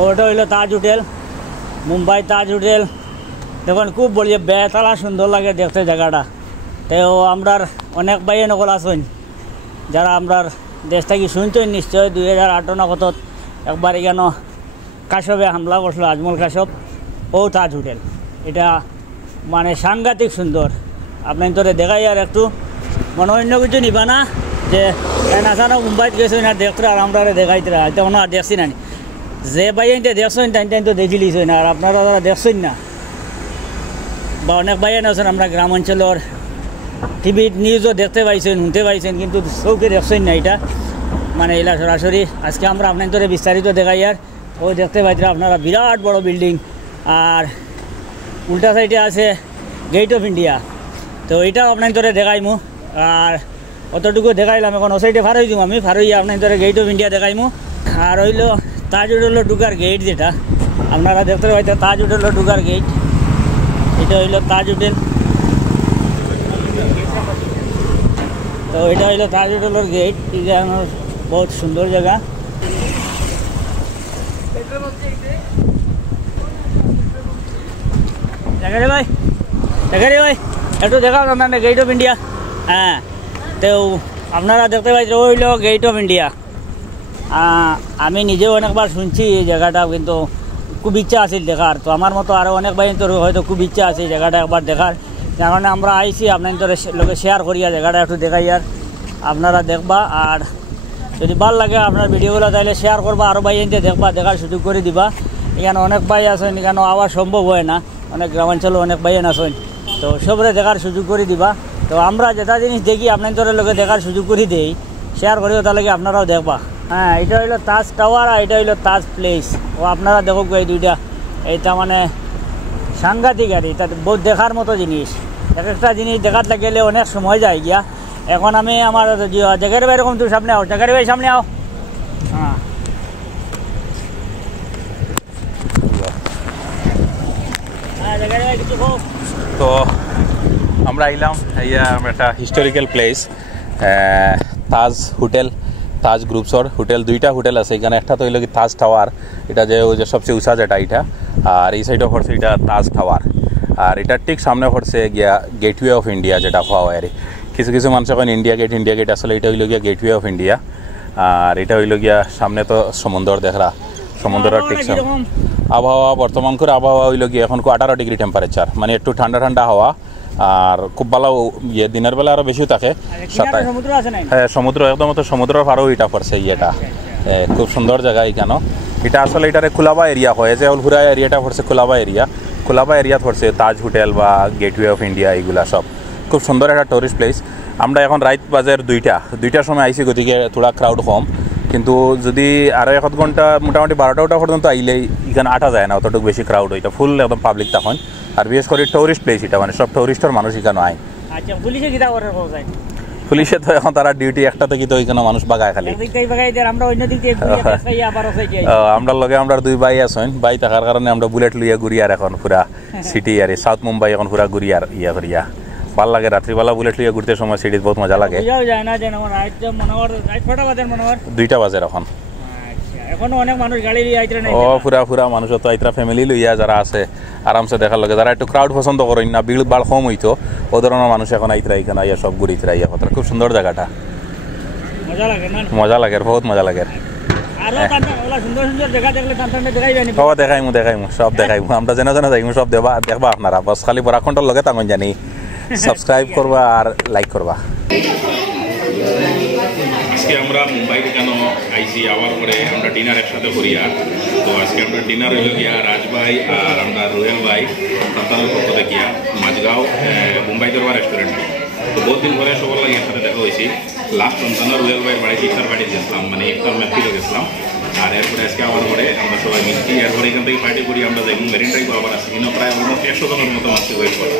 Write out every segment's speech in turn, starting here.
ওটা হইলো তাজ হোটেল, মুম্বাই তাজ হোটেল। দেখুন খুব বড়িয়া বেতালা সুন্দর লাগে দেখতে জায়গাটা। তো আমরার অনেক বাইয়ে নকল আসেন যারা আমরার দেশ থেকে শুনছেন নিশ্চয় 2008 নগত একবার এখানে কাশবে হামলা করছিল আজমল কাশব, ও তাজ হোটেল। এটা মানে সাংঘাতিক সুন্দর। আপনার তোরে দেখাই আর একটু মনে অন্য কিছু নিবা না যে নাচানো মুম্বাইত গেছো না দেখতে আর আমরা দেখাইতে হয়তো মনে আর দেখছি না যে বাইয়ে দেখছেন টাইম টাইম তো দেখি লিছেন আর আপনারা যারা দেখছেন না বা অনেক বাইয়ে আছেন আমরা গ্রাম অঞ্চলের টিভি নিউজও দেখতে পাইছেন শুনতে পাইছেন কিন্তু চৌকে দেখছেন না এটা মানে এলা সরাসরি আজকে আমরা আপনার তোরে বিস্তারিত দেখাই আর ও দেখতে পাইতে আপনারা বিরাট বড় বিল্ডিং আর উল্টা সাইডে আছে গেট অফ ইন্ডিয়া। তো এইটাও আপনার তোরে দেখাইমু আর অতটুকু দেখাইলাম। এখন ও সাইডে ফার হয়ে আমি ফার হইয়া আপনার তোরে গেট অফ ইন্ডিয়া দেখাইমু। আর হইলো তাজ হোটেলের ঢুকার গেট যেটা আপনারা দেখতে পাইতে তাজ হোটেলের ঢুকার গেট, এটা হইলো তাজ হোটেল। তো এটা হইলো তাজ হোটেলের গেট। এটা বহুত সুন্দর জায়গা। দেখা ভাই ভাই একটু দেখাও আপনার গেট অফ ইন্ডিয়া। হ্যাঁ, তো আপনারা দেখতে পাইছেন হইলো গেট অফ ইন্ডিয়া। আমি নিজেও অনেকবার শুনছি এই জায়গাটা, কিন্তু খুব ইচ্ছা আছে দেখার। তো আমার মতো আরও অনেক ভাই তোর হয়তো খুব ইচ্ছা আছে এই জায়গাটা একবার দেখার। যার কারণে আমরা আইসি আপনার তোর লোকে শেয়ার করিয়া জায়গাটা একটু দেখাই আর আপনারা দেখবা। আর যদি ভালো লাগে আপনার ভিডিওগুলো তাহলে শেয়ার করবা, আরও ভাই এনতে দেখবা, দেখার সুযোগ করে দিবা। এখানে অনেক ভাই আছেন, এখানে আওয়া সম্ভব হয় না, অনেক গ্রামাঞ্চলে অনেক ভাই আছেন। তো সবরে দেখার সুযোগ করে দিবা। তো আমরা যেটা জিনিস দেখি আপনার তোর লোকে দেখার সুযোগ করে দিই, শেয়ার করিও তাহলে আপনারাও দেখবা। হ্যাঁ, এটা হইলো তাজ টাওয়ার আর এটা হইলো তাজ প্লেস। ও আপনারা দেখো এই দুইটা, এইটা মানে সাংঘাতিক আর এটা বহুত দেখার মতো জিনিস। এক একটা জিনিস দেখার গেলে অনেক সময় যায় গিয়া। এখন আমি আমার জায়গার ভাই এরকম তুই সামনে আও, জায়গার ভাই সামনে আও। হ্যাঁ, জায়গার ভাই কিছু হোক। তো আমরা আইলাম একটা হিস্টোরিক্যাল প্লেস তাজ হোটেল, তাজ গ্রুপসর হোটেল। দুইটা হোটেল আছে এখানে, একটা তো হইল কি তাজ টাওয়ার, এটা যে ওই যে সবচেয়ে উঁচা যেটা এটা, আর এই সাইডে পড়ছে এটা তাজ টাওয়ার। আর এটার ঠিক সামনে পড়ছে গিয়া গেটওয়ে অফ ইন্ডিয়া যেটা হওয়া হয় আর কিছু কিছু মানুষ এখন ইন্ডিয়া গেট আসলে এটা হইল গিয়া গেটওয়ে অফ ইন্ডিয়া। আর এটা হইল গিয়া সামনে তো সমুদ্র দেখরা, সমুদ্রের ঠিক আবহাওয়া বর্তমান করে আবহাওয়া হইল গিয়া এখন 18 ডিগ্রি টেম্পারেচার, মানে একটু ঠান্ডা ঠান্ডা হাওয়া। আর খুব ভালো দিনের বেলা আরো বেশি থাকে। হ্যাঁ, সমুদ্র একদম তো সমুদ্রের পারও এটা পড়ছে ইয়েটা, খুব সুন্দর জায়গা এখানে। এটা আসলে এটারে কুলাবা এরিয়া হয়, যে পুরা এরিয়াটা পড়ছে কুলাবা এরিয়া পড়ছে তাজ হোটেল বা গেটওয়ে অফ ইন্ডিয়া, এইগুলা সব খুব সুন্দর একটা টুরিস্ট প্লেস। আমরা এখন রাত বাজার দুইটার সময় আইসি, গতিকে থোড়া ক্রাউড কম। কিন্তু যদি আরো 1 ঘন্টা মোটামুটি 12টা পর্যন্ত আইলে এখানে আটা যায় না, অতটুকু বেশি ক্রাউড, এটা ফুল একদম পাবলিক তখন। আর বিশেষ করে টুরিস্ট প্লেস এটা, মানে সব টুরিস্টের মানুষ এখানে আয়। আচ্ছা, পুলিশে কি করে যায়? পুলিশে তো এখন তারা ডিউটি একটা থেকে তো ওইখানে মানুষ বাগায় খালি। আমরা লগে আমরা 2 ভাই আছেন, ভাই থাকার কারণে আমরা বুলেট লইয়া ঘুরি আর এখন পুরা সিটি আর সাউথ মুম্বাই এখন পুরা ঘুরি আর করিয়া ভাল লাগে। রাত্রিবেলা বুলেট লইয়া ঘুরতে সময় সিটিতে বহুত মজা লাগে। 2টা বাজে এখন। এখনো অনেক মানুষ গাড়ি লিয়ে আইতরা নাই। পুরা মানুষ তো আইতরা ফ্যামিলি লইয়া যারা আছে আরামসে দেখার লাগে। যারা একটু ক্রাউড পছন্দ করেন না, ভিড় বাড় কম হইতো, ও ধরনের মানুষ এখন আইতরা এখানে আইয়া সব ঘুরিতরা ইয়া কথা। খুব সুন্দর জায়গাটা, মজা লাগে, বহুত মজা লাগে। দেখাইমু সব দেখাইমু, আমরা যেন যাইমু সব দেখবা আপনারা। বাস খালি বরাকন্টর লগে তখন জানি সাবস্ক্রাইব করবা আর লাইক করবা। আজকে আমরা মুম্বাইতে কেন আইসি আবার পরে আমরা ডিনার একসাথে করি। আর তো আজকে আমরা ডিনার হইল গিয়া রাজভাই আর আমরা রোহেল ভাই সন্তানের পক্ষ থেকে মাঝগাঁও মুম্বাই দরবার রেস্টুরেন্ট। তো বহুত দিন পরে সবার লাগে একসাথে দেখা হয়েছি। লাস্ট সন্তানের রোহেল ভাইয়ের বাড়িতে ইফতার পার্টি গেছিলাম, মানে ইফতার মেফিলে গেছিলাম। আর এরপরে আজকে আবার পরে আমরা সবাই মিলছি। এরপরে এখান থেকে পার্টি করি আমরা যাই মেরিন ড্রাইভ আবার আসি। কিন্তু প্রায় অলমোস্ট 100 জনের মতো আসছে ওয়েট করা।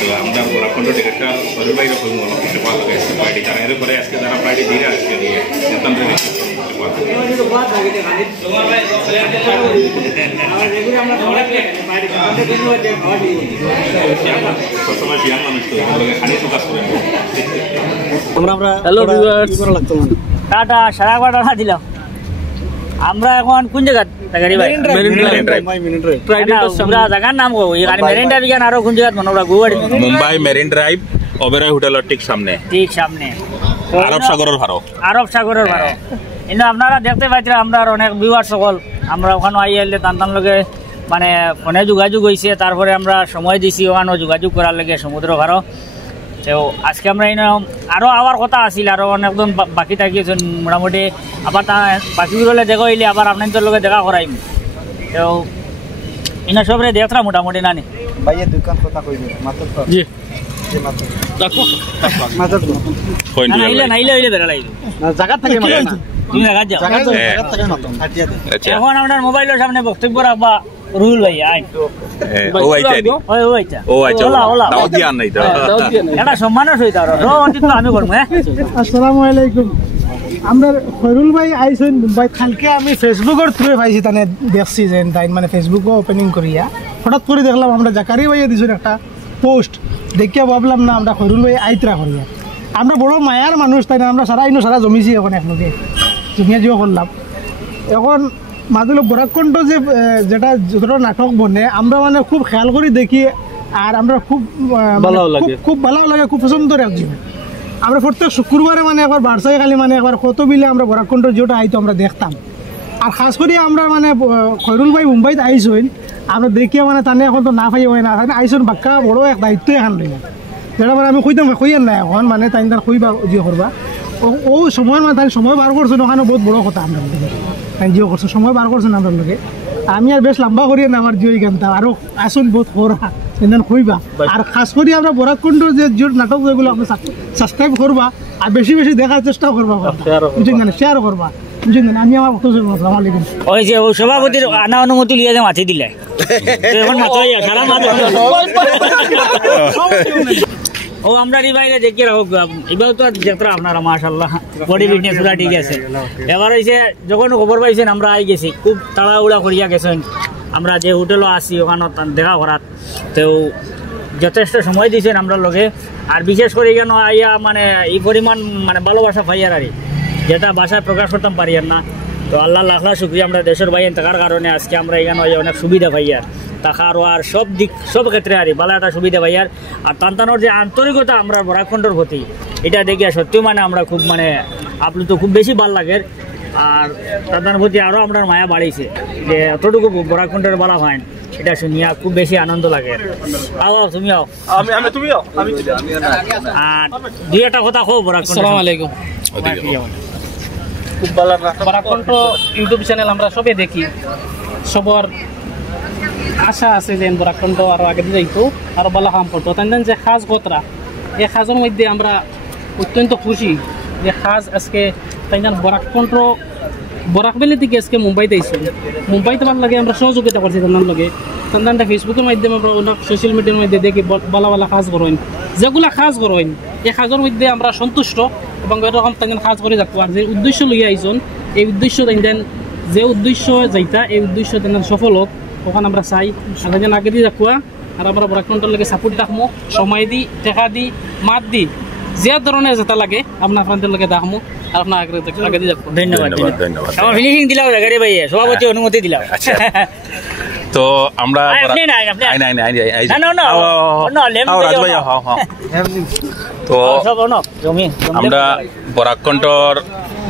তো আমরা বরাকন্ড ডিরেক্টর সরুর ভাই রকম কিছু ভালো লাগে আজকে পার্টি। তারা এরপরে আজকে যারা পার্টি দিয়ে আসছে দিয়ে সবসময় বিয়ার মানুষ তো খালি ফোকাস করে আমরা টাটা সারা দিলাম। আমরা এখন কোন জায়গা গাড়ি ভাই পুরা জায়গার নাম কো এখানে মেরিন ড্রাইভ এখানে আরো কোন জায়গা মনে গুয়াহাটি মুম্বাই মেরিন ড্রাইভ ওবেরয় হোটেলের ঠিক সামনে আরব সাগরের ভারো কিন্তু আপনারা দেখতে পাচ্ছেন আমরা অনেক ভিউয়ার সকল আমরা ওখানে আইলে টান লগে মানে ফোনে যোগাযোগ হয়েছে তারপরে আমরা সময় দিছি ওখানে যোগাযোগ করার লাগে সমুদ্র ভারো তো আজকে আমরা আরও আবার কথা আছিল আরও অনেকজন বাকি থাকিয়েছেন মোটামুটি আবার বাকিগুলো দেখা হইলে আবার আপনাদের লগে দেখা করাইম তো ইনা সবরে দেখরা মোটামুটি নানি ভাইয়ের দোকান কথা কইবে মাত্র তো জি মাত্র দেখো মাত্র পয়েন্ট নাইলে বেরা লাগবে না জায়গা থাকে মাত্র তুমি জায়গা যাও জায়গা থাকে মাত্র হাটিয়া দে আচ্ছা এখন আপনার মোবাইলের সামনে বক্তব্য রাখবা রুল ভাই আই ও আইতারি ও আচ্ছা দাও দিয়ান নাই তো এটা সম্মানের সহিত আর অতীত আমি করব হ্যাঁ আসসালামু আলাইকুম আমরা খয়রুল ভাই আইছেন মুম্বাই কালকে আমি ফেসবুকের থ্রুয়ে পাইছি তানে দেখছি যে তাই মানে ফেসবুকও ওপেনিং করিয়া হঠাৎ করে দেখলাম আমরা জাকারি ভাইয়া দিছেন একটা পোস্ট দেখিয়া ভাবলাম না আমরা খয়রুল ভাই আইতরা করিয়া আমরা বড় মায়ার মানুষ তাই না আমরা সারা জমিছি এখন একলগে জমিয়া জিও করলাম এখন মাদুলো বরাকণ্ঠ যে যেটা যতটা নাটক বনে আমরা মানে খুব খেয়াল করে দেখি আর আমরা খুব ভালো লাগে খুব পছন্দ রাখছি আমরা প্রত্যেক শুক্রবারে মানে একবার বারসাই খালি মানে একবার কত বিলে আমরা বরাকণ্ঠ যেটা আইতো আমরা দেখতাম আর খাস করে আমরা মানে খয়রুল ভাই মুম্বাইতে আইসইন আমরা দেখিয়া মানে তানে এখন তো না পাই হয় না আইসন বাক্কা বড় এক দায়িত্ব এখন লইয়া যেটা মানে আমি কইয়ান না এখন মানে তাই তার কইবা জিও করবা ও সময় মানে তাই সময় বার করছো ওখানে বহুত বড় কথা আমরা তাই জিও করছো সময় বার করছেন আপনার লোকে আমি আর বেশ লম্বা করিয়া না আমার জিও গানটা আরও আসুন বহুত খোরা এখানে কইবা আর খাস করে আমরা বরাকণ্ঠ যে নাটক যেগুলো আপনি সাবস্ক্রাইব করবা আর বেশি দেখার চেষ্টা করবা শেয়ার করবা আমি আমার ওই যে সভাপতির আনা অনুমতি লিয়ে যে মাছি দিলে এখন সারা মাছ ও আমরা বাইরে দেখে রাখো এবার তো দেখতে আপনারা মাশাআল্লাহ বডি ফিটনেস পুরা ঠিক আছে এবার হয়েছে যখন খবর পাইছেন আমরা আই গেছি খুব তাড়াহুড়া করিয়া গেছেন আমরা যে হোটেলও আসি ওখানে দেখা করার তো যথেষ্ট সময় দিয়েছেন আমরা লগে আর বিশেষ করে কেন আইয়া মানে এই পরিমাণ মানে ভালোবাসা পাইয়ার আর যেটা ভাষায় প্রকাশ করতাম পারি আর না তো আল্লাহ লাখ লাখ শুক্রিয়া আমরা দেশের বাইরে থাকার কারণে আজকে আমরা এখানে অনেক সুবিধা পাইয়ার টাকার আর সব ক্ষেত্রে আর ভালো একটা সুবিধা পাইয়ার আর টানটানোর যে আন্তরিকতা আমরা বরাকণ্ঠর প্রতি এটা দেখিয়া সত্যিও মানে আমরা খুব মানে আপ্লুত খুব বেশি ভালো লাগে আর টানটানোর প্রতি আরও আমরা মায়া বাড়িয়েছে যে এতটুকু বরাকণ্ঠের বলা হয় এটা শুনিয়া খুব বেশি আনন্দ লাগে আও তুমি আও আর দুই একটা কথা কো বরাকণ্ঠ আসসালামু আলাইকুম খুব ভালো বরাকণ্ঠ ইউটিউব চ্যানেল আমরা সবে দেখি সবার আশা আছে যে বরাকণ্ঠ আরও আগে যাইতো আরও ভালো কাম করতো তাই যে সাজ গোত্রা এই সাজের মধ্যে আমরা অত্যন্ত খুশি যে সাজ আজকে তাই বরাকণ্ঠ বরাকবেলি থেকে আজকে মুম্বাইতে আইসি মুম্বাইতে ভালো লাগে আমরা সহযোগিতা করছি তার লগে তান্দানটা ফেসবুকের মাধ্যমে আমরা অনেক সোশ্যাল মিডিয়ার মধ্যে দেখি ভালো কাজ করেন যেগুলা কাজ করেন এই কাজের মধ্যে আমরা সন্তুষ্ট এবং এরকম তাই কাজ করে যাবো আর যে উদ্দেশ্য লইয়া আইসন এই উদ্দেশ্য তাই যে উদ্দেশ্য যাইতা এই উদ্দেশ্য তাই সফল হোক ওখানে আমরা চাই আর তাই আগে দিয়ে রাখুয়া আর আমরা বরাকণ্ঠর লাগে সাপোর্ট রাখবো সময় দি টাকা দি মাত দি যে ধরনের যেটা লাগে আপনার আপনাদের লগে দেখবো আর আপনার আগে দিয়ে যাবো ধন্যবাদ আমার ফিনিশিং দিলাম গাড়ি ভাই সভাপতি অনুমতি দিলাম তো আমরা তো আমরা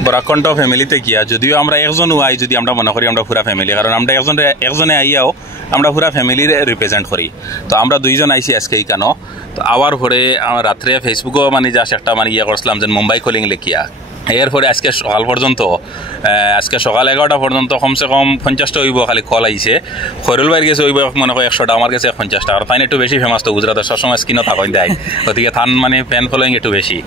বরাকণ্ঠ ফ্যামিলিতে গিয়া যদিও আমরা একজন আই যদি আমরা মনে করি আমরা পুরা ফ্যামিলি কারণ আমরা একজনে আইয়াও আমরা পুরা ফ্যামিলির রিপ্রেজেন্ট করি তো আমরা দুইজন আইসি আজকে কেন তো আবার পরে রাত্রে ফেসবুকও মানে জাস্ট একটা মানে ইয়ে করছিলাম যে মুম্বাই কলিং লেখিয়া এরপরে আজকে সকাল পর্যন্ত আজকে সকাল 11টা পর্যন্ত কমসে কম 50টা হইব খালি কল আইছে খয়রুল ভাইয়ের গেছে হইব মনে হয় 100টা আমার কাছে 50টা আর তাই একটু বেশি ফেমাস তো গুজরাটের সবসময় স্ক্রিনও থাকেন দেয় গতিকে থান মানে ফ্যান ফলোয়িং একটু বেশি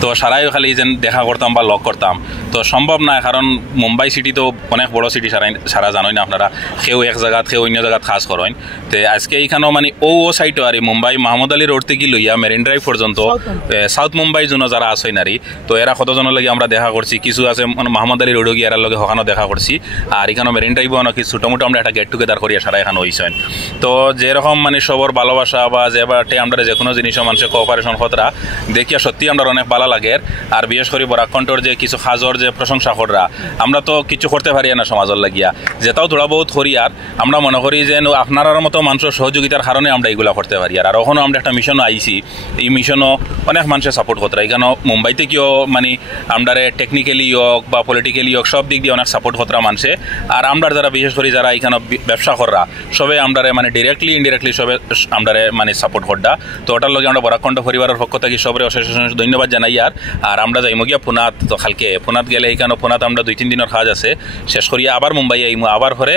তো সারাই খালি যেন দেখা করতাম বা লক করতাম তো সম্ভব নয় কারণ মুম্বাই সিটি তো অনেক বড় সিটি সারা জানোই না আপনারা কেউ এক জায়গাত কেউ অন্য জায়গাত খাস করেন তো আজকে এইখানেও মানে ও সাইটও আর মুম্বাই মাহমুদ আলী রোড থেকে লইয়া মেরিন ড্রাইভ পর্যন্ত সাউথ মুম্বাই জন্য যারা আসেন আর তো এরা কতজনের লাগে আমরা দেখা করছি, কিছু আছে মোহাম্মদ আলী রোড গিয়ার লগে ওখানে দেখা করছি, আর এখানে মেরিন ড্রাইভও নাকি ছোটোমোটো আমরা একটা গেট টুগেদার করিয়া সারা এখানে হয়েছেন। তো যেরকম মানে সবর ভালোবাসা বা যেবারটে আমরা যে কোনো জিনিসও মানুষের কোঅপারেশন খতরা দেখিয়া সত্যি আমরা অনেক ভালো লাগে। আর বিশেষ করে বরাকণ্ঠর যে কিছু খাজর যে প্রশংসা করা, আমরা তো কিছু করতে পারি না সমাজের লাগিয়া, যেটাও থোড়া বহুত করি। আর আমরা মনে করি যে আপনার মতো মানুষের সহযোগিতার কারণে আমরা এইগুলা করতে পারি। আর ওখানে আমরা একটা মিশনও আইছি, এই মিশনও অনেক মানুষের সাপোর্ট করতে। এখানে মুম্বাইতে কিও মানে আমরা টেকনিক্যালি হোক বা পলিটিক্যালি হোক সব দিক দিয়ে অনেক সাপোর্ট করতে মানুষে। আর আমরা যারা বিশেষ করে যারা এখানে ব্যবসা করা সবে আমরা মানে ডিরেক্টলি ইনডিরেক্টলি সবে আমরা মানে সাপোর্ট করডা। তো ওটার লগে আমরা বরাকণ্ঠ পরিবারের পক্ষ থেকে সবরে অশেষ ধন্যবাদ জানাই। আর আমরা যাইমো গিয়া পুনাত, তো কালকে পুনাত গেলে এইখানে পুনাত আমরা 2-3 দিনের কাজ আছে শেষ করিয়া আবার মুম্বাই আইমু। আবার হরে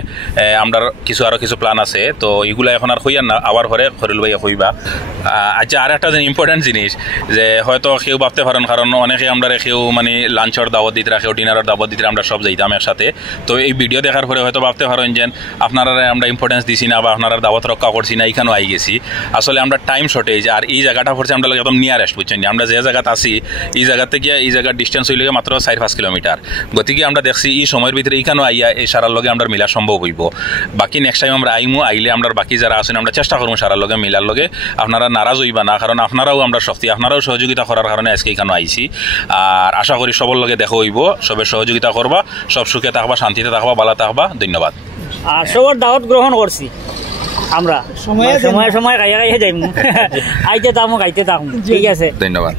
আমরা আরো কিছু প্ল্যান আছে, তো এগুলা এখন আর হইয়ার না, আবার হরে খরিল ভাইয়া হইবা। আচ্ছা, আর একটা ইম্পর্টেন্ট জিনিস যে হয়তো কেউ ভাবতে পারেন, কারণ অনেকে আমরা কেউ মানে লাঞ্চের দাওয়াত দিতে, কেউ ডিনারের দাওয়াত দিতে আমরা সব যাইতাম একসাথে। তো এই ভিডিও দেখার পরে হয়তো ভাবতে পারেন যে আপনারা আমরা ইম্পর্টেন্স দিছি না বা আপনারা দাওয়াত রক্ষা করছি না, এইখানেও আই গেছি। আসলে আমরা টাইম শর্টেজ, আর এই জায়গাটা পড়ছে আমরা একদম নিয়ারেস্ট, বুঝছেন। আমরা যে জায়গাতে আছি এই জায়গা থেকে এই জায়গার ডিস্টেন্স হইলে মাত্র 4-5 কিলোমিটার। গতিকে আমরা দেখছি এই সময়ের ভিতরে এইখানেও আইয়া এই সারার লগে আমরা মিলা সম্ভব হইব। বাকি নেক্সট টাইম আমরা আইমু, আইলে আমরা বাকি যারা আছেন আমরা চেষ্টা করবো সারার লগে মিলার লগে। আপনারা নারাজ হইবা না, কারণ আপনারাও আমরা শক্তি, আপনারাও সহযোগিতা করার কারণে আজকে এখানে আইছি। আর আশা করি সবার লগে দেখা হইব, সবে সহযোগিতা করবা, সব সুখে থাকবা, শান্তিতে থাকবা, ভালো থাকবা। ধন্যবাদ। আর সবার দাওয়াত গ্রহণ করছি আমরা, সময় সময় খাইয়া খাইয়া যাইমু, আইতে থাকবো খাইতে থাকবো। ঠিক আছে, ধন্যবাদ।